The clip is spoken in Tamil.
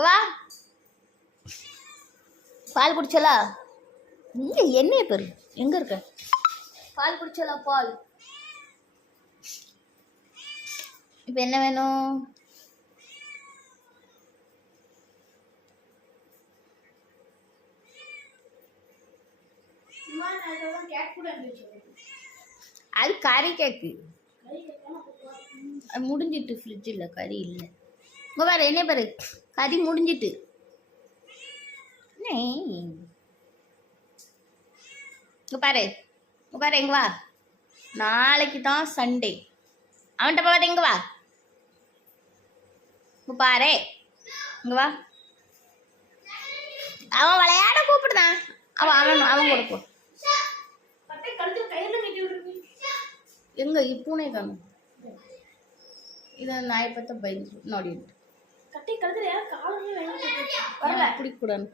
வா பால் குடிச்சலா இங்கே எண்ணெய் பெரு எங்கே இருக்க பால் குடிச்சலா பால் இப்போ என்ன வேணும் அது கறி கேக்கு அது முடிஞ்சிட்டு ஃப்ரிட்ஜில் கறி இல்லை இங்கே பாரு என்ன பாரு கறி முடிஞ்சிட்டு இங்கே பாரு இங்கே வா நாளைக்கு தான் சண்டே அவன்கிட்ட பார்த்து இங்கே வா இங்கே பாரு இங்கே வா அவன் விளையாட கூப்பிடுதான் அவன் கொடுப்போம் எங்க இப்பூனே காணும் இதை நாயை பார்த்த பயந்து நோடிட்டு கட்டி கழுத்துல பிடிக்கூடாது